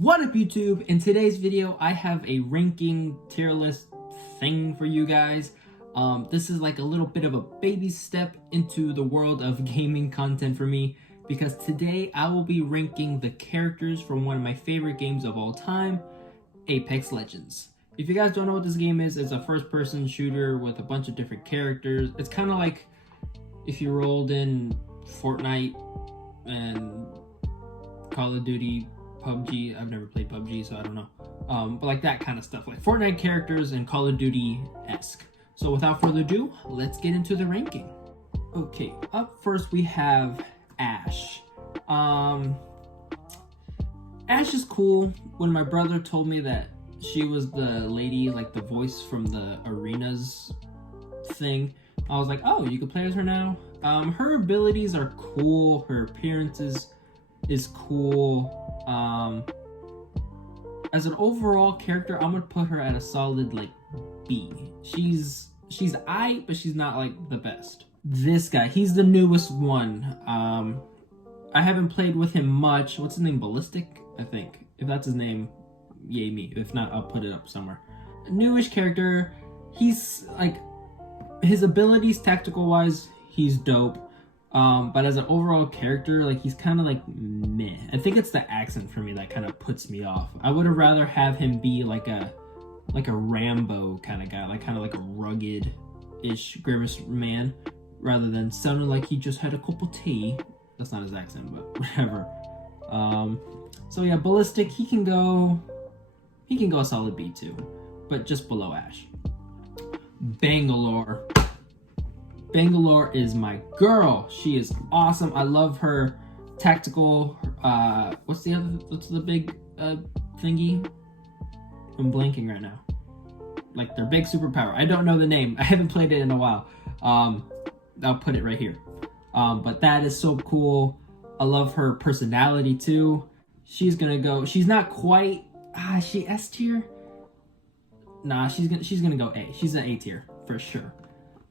What up YouTube? In today's video I have a ranking tier list thing for you guys. This is like a little bit of a baby step into the world of gaming content for me, because today I will be ranking the characters from one of my favorite games of all time, Apex Legends. If you guys don't know what this game is, it's a first-person shooter with a bunch of different characters. It's kind of like if you rolled in Fortnite and Call of Duty, PUBG. I've never played PUBG, so I don't know. But like that kind of stuff, like Fortnite characters and Call of Duty-esque. So without further ado, let's get into the ranking. Okay, up first we have Ashe. Ashe is cool. When my brother told me that she was the lady, like the voice from the Arenas thing, I was like, oh, you can play as her now. Her abilities are cool. Her appearance is cool. As an overall character, I'm gonna put her at a solid like B. She's aight, but she's not like the best. This guy, he's the newest one. I haven't played with him much. What's his name? Ballistic, I think. If that's his name, yay me. If not, I'll put it up somewhere. Newish character. He's like, his abilities tactical wise, he's dope. But as an overall character, like he's kind of like meh. I think it's the accent for me that kind of puts me off. I would have rather have him be like a Rambo kind of guy, like kind of like a rugged-ish Grimace man, rather than sounding like he just had a cup of tea. That's not his accent, but whatever. So yeah, Ballistic, he can go a solid B too, but just below Ashe. Bangalore. Bangalore is my girl. She is awesome. I love her tactical. What's the big thingy? I'm blanking right now. Like their big superpower. I don't know the name. I haven't played it in a while. I'll put it right here. But that is so cool. I love her personality too. She's gonna go. She's not quite. Is she S tier? Nah, she's gonna go A. She's an A tier for sure.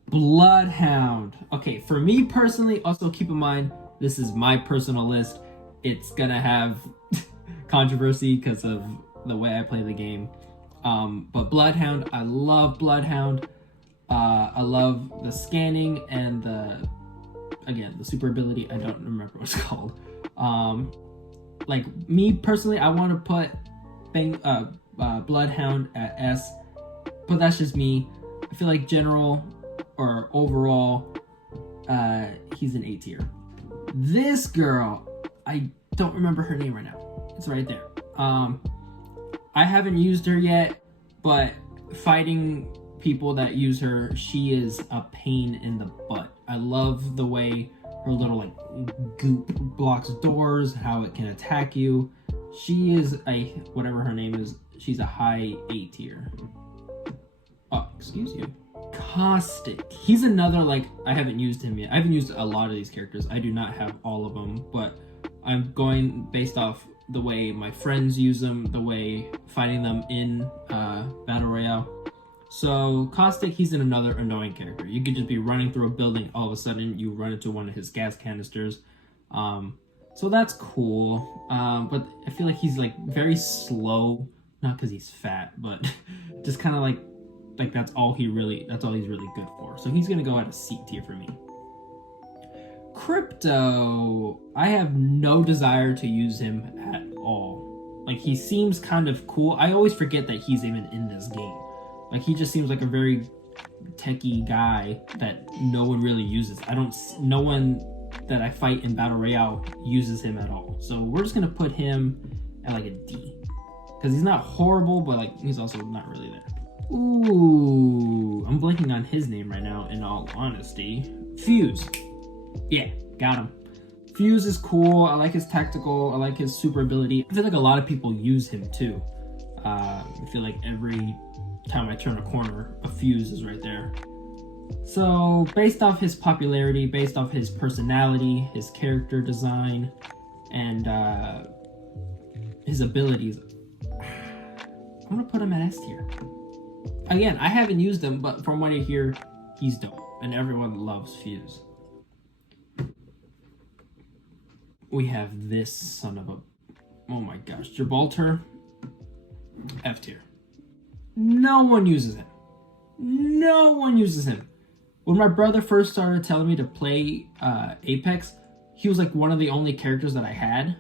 Bloodhound. Okay, for me personally, also keep in mind, this is my personal list. It's gonna have controversy because of the way I play the game. But Bloodhound, I love Bloodhound. I love the scanning and the super ability. I don't remember what it's called. Like me personally, I want to put Bloodhound at S, but that's just me. I feel like general or overall, he's an A tier. This girl, I don't remember her name right now. It's right there. I haven't used her yet, but fighting people that use her, she is a pain in the butt. I love the way her little like goop blocks doors, how it can attack you. She is a, whatever her name is, she's a high A tier. Oh, excuse you. Caustic. He's another, like, I haven't used him yet. I haven't used a lot of these characters. I do not have all of them, but I'm going based off the way my friends use them, the way fighting them in Battle Royale. So Caustic, he's another annoying character. You could just be running through a building, all of a sudden you run into one of his gas canisters. So that's cool. But I feel like he's like very slow, not because he's fat, but just kind of like that's all he's really good for. So he's gonna go at a C tier for me. Crypto, I have no desire to use him at all. Like he seems kind of cool. I always forget that he's even in this game. Like he just seems like a very techie guy that no one really uses. No one that I fight in Battle Royale uses him at all. So we're just gonna put him at like a D. Because he's not horrible, but like he's also not really there. Ooh, I'm blanking on his name right now, in all honesty. Fuse. Yeah, got him. Fuse is cool. I like his tactical. I like his super ability. I feel like a lot of people use him too. I feel like every time I turn a corner, a Fuse is right there. So based off his popularity, based off his personality, his character design, and his abilities, I'm gonna put him at S tier. Again, I haven't used him, but from what I hear, he's dope, and everyone loves Fuse. We have this son of a Oh my gosh, Gibraltar, F tier. No one uses him. No one uses him. When my brother first started telling me to play Apex, he was like one of the only characters that I had.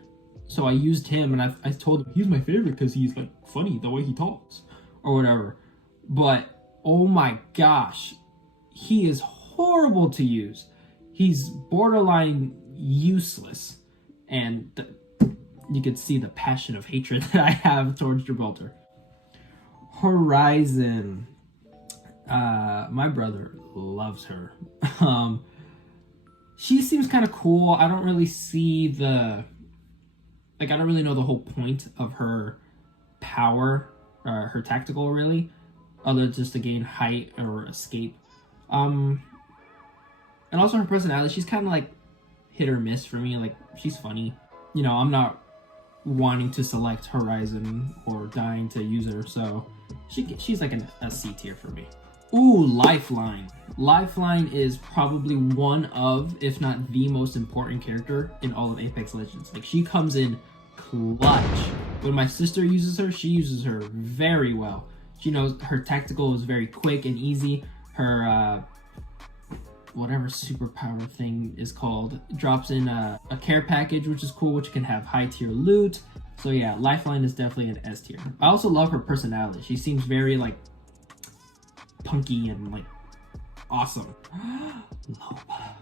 So I used him, and I told him he's my favorite because he's like funny the way he talks or whatever. But oh my gosh, he is horrible to use. He's borderline useless, and you could see the passion of hatred that I have towards Gibraltar. Horizon. My brother loves her. She seems kind of cool. I don't really see I don't really know the whole point of her power, or her tactical really, other than just to gain height or escape. And also her personality, she's kind of like hit or miss for me. Like, she's funny. You know, I'm not wanting to select Horizon or dying to use her, so she's like a C tier for me. Ooh, Lifeline. Lifeline is probably one of, if not the most important character in all of Apex Legends. Like, she comes in clutch. When my sister uses her, she uses her very well. She knows her tactical is very quick and easy. Her, whatever superpower thing is called, drops in a care package, which is cool, which can have high tier loot. So yeah, Lifeline is definitely an S tier. I also love her personality. She seems very like punky and like awesome. Loba.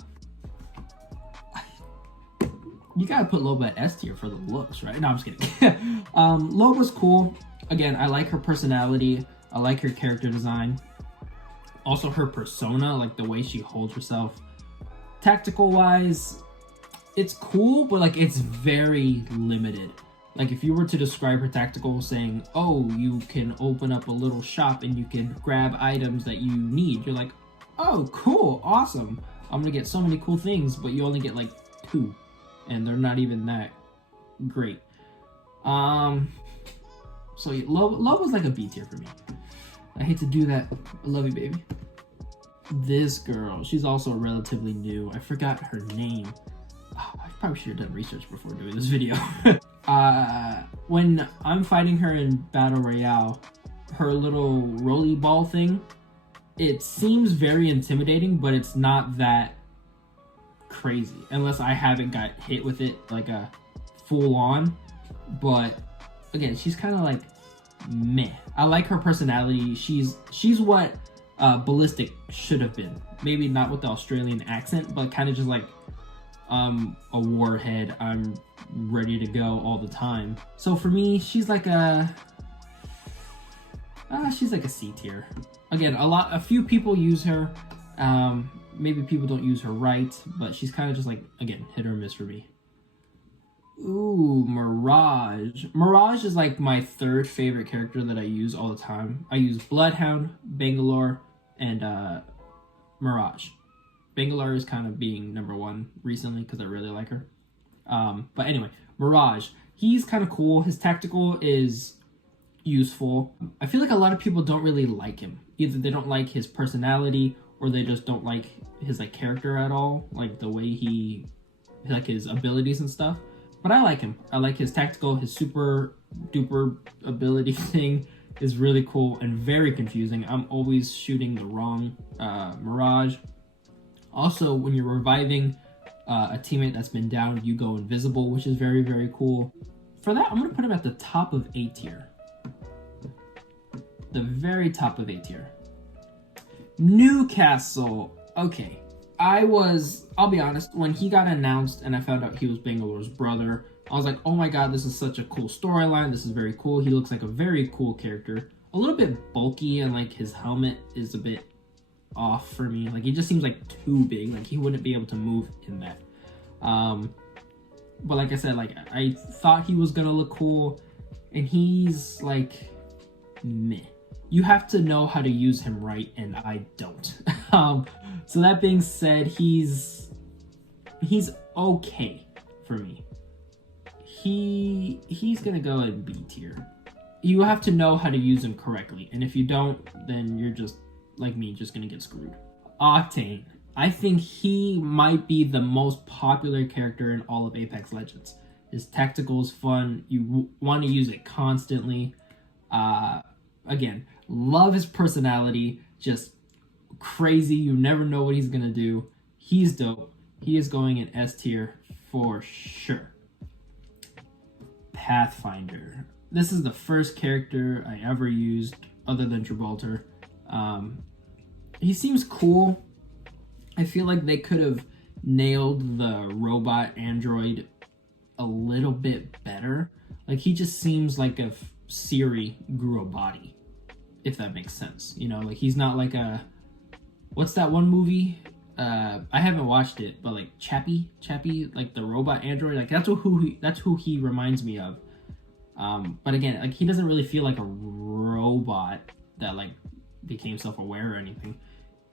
You gotta put Loba at S tier for the looks, right? No, I'm just kidding. Loba's cool. Again, I like her personality. I like her character design. Also her persona, like the way she holds herself. Tactical wise, it's cool, but like it's very limited. Like, if you were to describe her tactical saying, oh, you can open up a little shop and you can grab items that you need, you're like, oh, cool, awesome. I'm gonna get so many cool things, but you only get like 2, and they're not even that great. So yeah, Loba's like a B tier for me. I hate to do that. I love you, baby. This girl, she's also relatively new. I forgot her name. Oh, I probably should have done research before doing this video. When I'm fighting her in Battle Royale, her little rolly ball thing, it seems very intimidating, but it's not that crazy. Unless I haven't got hit with it like a full on. But again, she's kind of like meh. I like her personality. She's what Ballistic should have been. Maybe not with the Australian accent, but kind of just like a warhead. I'm ready to go all the time. So for me, she's like a C tier. Again, a few people use her. Maybe people don't use her right, but she's kind of just like, again, hit or miss for me. Ooh, Mirage. Mirage is like my third favorite character that I use all the time. I use Bloodhound, Bangalore, and Mirage. Bangalore is kind of being number 1 recently because I really like her. But anyway, Mirage. He's kind of cool. His tactical is useful. I feel like a lot of people don't really like him. Either they don't like his personality or they just don't like his like character at all. Like the way like his abilities and stuff. But I like him. I like his tactical, his super duper ability thing is really cool and very confusing. I'm always shooting the wrong Mirage. Also, when you're reviving a teammate that's been down, you go invisible, which is very, very cool. For that, I'm going to put him at the top of A tier. The very top of A tier. Newcastle. Okay. I'll be honest, when he got announced and I found out he was Bangalore's brother, I was like, oh my god, this is such a cool storyline. This is very cool. He looks like a very cool character. A little bit bulky, and like his helmet is a bit off for me. Like, he just seems like too big. Like, he wouldn't be able to move in that. But like I said, like, I thought he was gonna look cool, and he's like meh. You have to know how to use him right, and I don't. So that being said, he's okay for me. He's gonna go in B tier. You have to know how to use him correctly, and if you don't, then you're just like me, just gonna get screwed. Octane. I think he might be the most popular character in all of Apex Legends. His tactical is fun. You want to use it constantly. Again, love his personality. Just crazy. You never know what he's gonna do. He's dope. He is going in S tier for sure. Pathfinder. This is the first character I ever used other than Gibraltar. He seems cool. I feel like they could have nailed the robot android a little bit better. Like, he just seems like if Siri grew a body, if that makes sense. You know, like, he's not like a, what's that one movie? I haven't watched it, but like Chappie, like the robot android, like that's who he reminds me of. But again, like, he doesn't really feel like a robot that like became self-aware or anything.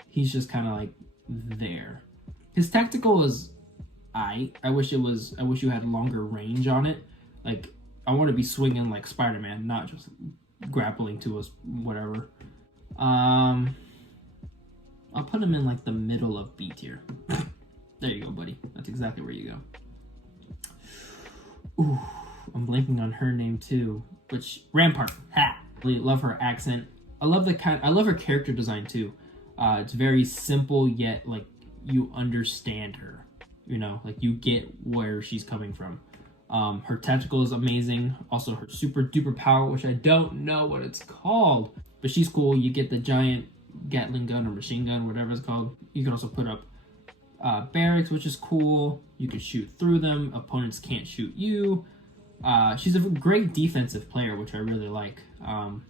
He's just kind of like there. His tactical is I wish you had longer range on it. Like, I want to be swinging like Spider-Man, not just grappling to us, whatever. I'll put him in like the middle of B tier. There you go, buddy. That's exactly where you go. Ooh, I'm blanking on her name too. Which Rampart. Ha! Really love her accent. I love her character design too. It's very simple, yet like you understand her. You know, like you get where she's coming from. Her tactical is amazing. Also her super duper power, which I don't know what it's called, but she's cool. You get the giant Gatling gun or machine gun, whatever it's called. You can also put up barracks, which is cool. You can shoot through them. Opponents can't shoot you. She's a great defensive player, which I really like. Where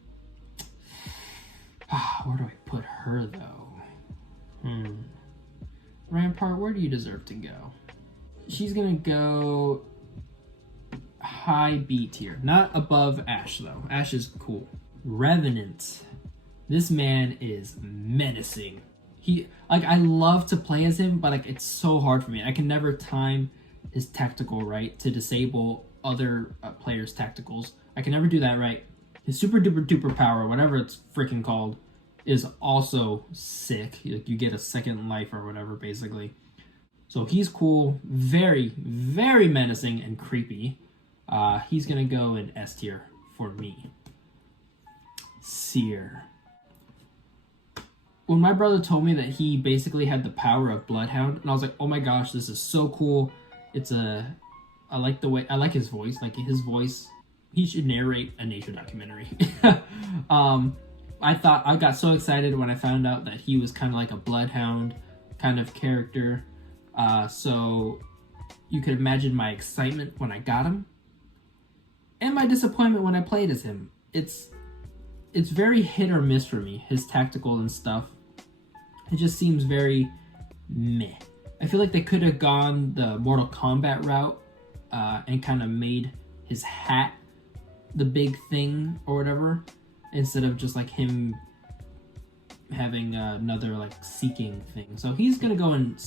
do I put her though? Rampart, where do you deserve to go? She's gonna go high B tier, not above Ash though. Ash is cool. Revenant. This man is menacing. I love to play as him, but like it's so hard for me. I can never time his tactical right to disable other players' tacticals. I can never do that right. His super duper duper power, whatever it's freaking called, is also sick. Like, you get a second life or whatever, basically. So he's cool, very, very menacing and creepy. He's gonna go in S tier for me. Seer. When my brother told me that he basically had the power of Bloodhound, and I was like, oh my gosh, this is so cool. I like his voice. Like, his voice, he should narrate a nature documentary. I got so excited when I found out that he was kind of like a Bloodhound kind of character. So you could imagine my excitement when I got him, and my disappointment when I played as him. It's very hit or miss for me, his tactical and stuff. It just seems very meh. I feel like they could have gone the Mortal Kombat route and kind of made his hat the big thing or whatever, instead of just like him having another like seeking thing. So he's gonna go in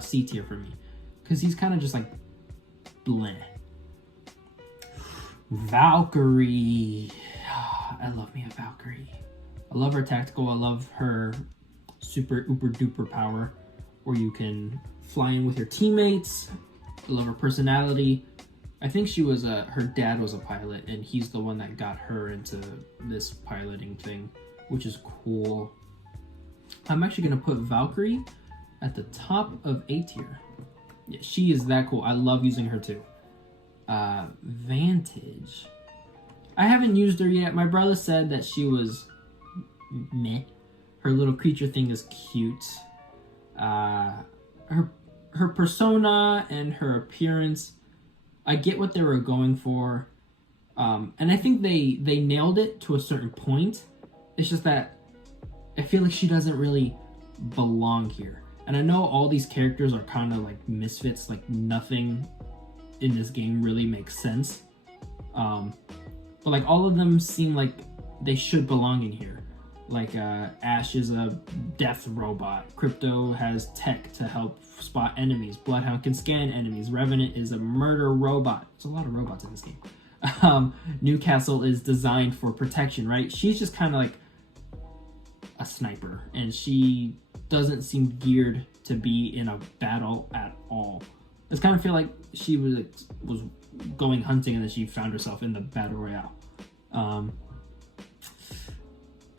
C tier for me, because he's kind of just like bleh. Valkyrie. I love me a Valkyrie. I love her tactical. I love her super uber duper power, where you can fly in with your teammates. I love her personality. I think she was her dad was a pilot, and he's the one that got her into this piloting thing, which is cool. I'm actually gonna put Valkyrie at the top of A tier. Yeah, she is that cool. I love using her too. Vantage. I haven't used her yet. My brother said that she was meh. Her little creature thing is cute. Her persona and her appearance, I get what they were going for. And I think they nailed it to a certain point. It's just that I feel like she doesn't really belong here. And I know all these characters are kind of like misfits, like nothing in this game really makes sense. But like all of them seem like they should belong in here. Like Ash is a death robot. Crypto has tech to help spot enemies. Bloodhound can scan enemies. Revenant is a murder robot. There's a lot of robots in this game. Newcastle is designed for protection, right? She's just kind of like a sniper, and she doesn't seem geared to be in a battle at all. I just kind of feel like she was going hunting and then she found herself in the battle royale.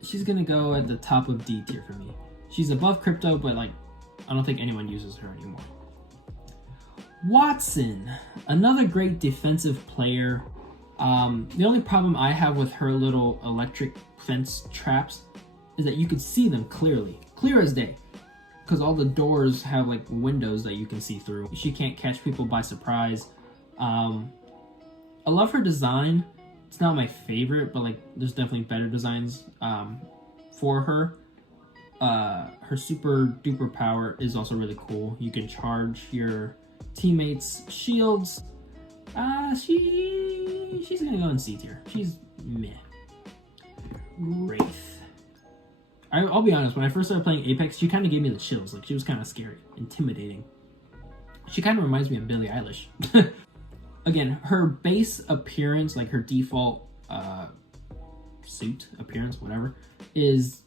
She's gonna go at the top of D tier for me. She's above Crypto, but like I don't think anyone uses her anymore. Wattson, another great defensive player. The only problem I have with her little electric fence traps is that you can see them clearly, clear as day, because all the doors have like windows that you can see through. She can't catch people by surprise. I love her design. It's not my favorite, but like there's definitely better designs for her. Her super duper power is also really cool. You can charge your teammates' shields. She's gonna go in C tier. She's meh. Wraith. I'll be honest, when I first started playing Apex, she kind of gave me the chills. Like, she was kind of scary, intimidating. She kind of reminds me of Billie Eilish. Again, her base appearance, like her default suit appearance, whatever, it's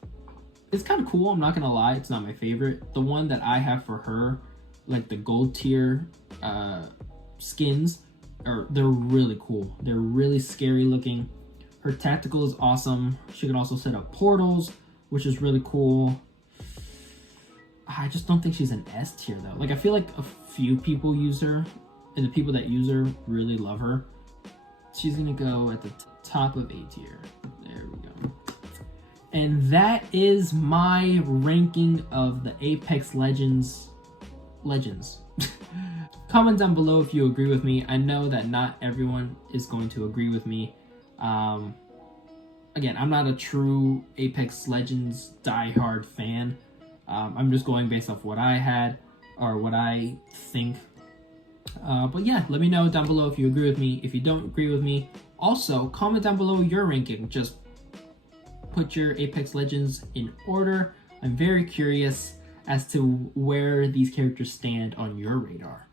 kind of cool. I'm not gonna lie, it's not my favorite. The one that I have for her, like the gold tier skins, they're really cool. They're really scary looking. Her tactical is awesome. She can also set up portals, which is really cool. I just don't think she's an S tier though. Like, I feel like a few people use her, and the people that use her really love her. She's gonna go at the top of A tier. There we go. And that is my ranking of the Apex Legends. Comment down below if you agree with me. I know that not everyone is going to agree with me. Again, I'm not a true Apex Legends diehard fan. I'm just going based off what I had or what I think. But yeah, let me know down below if you agree with me. If you don't agree with me, also comment down below your ranking. Just put your Apex Legends in order. I'm very curious as to where these characters stand on your radar.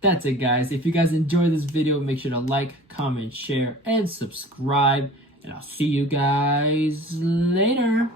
That's it, guys. If you guys enjoyed this video, make sure to like, comment, share, and subscribe. And I'll see you guys later.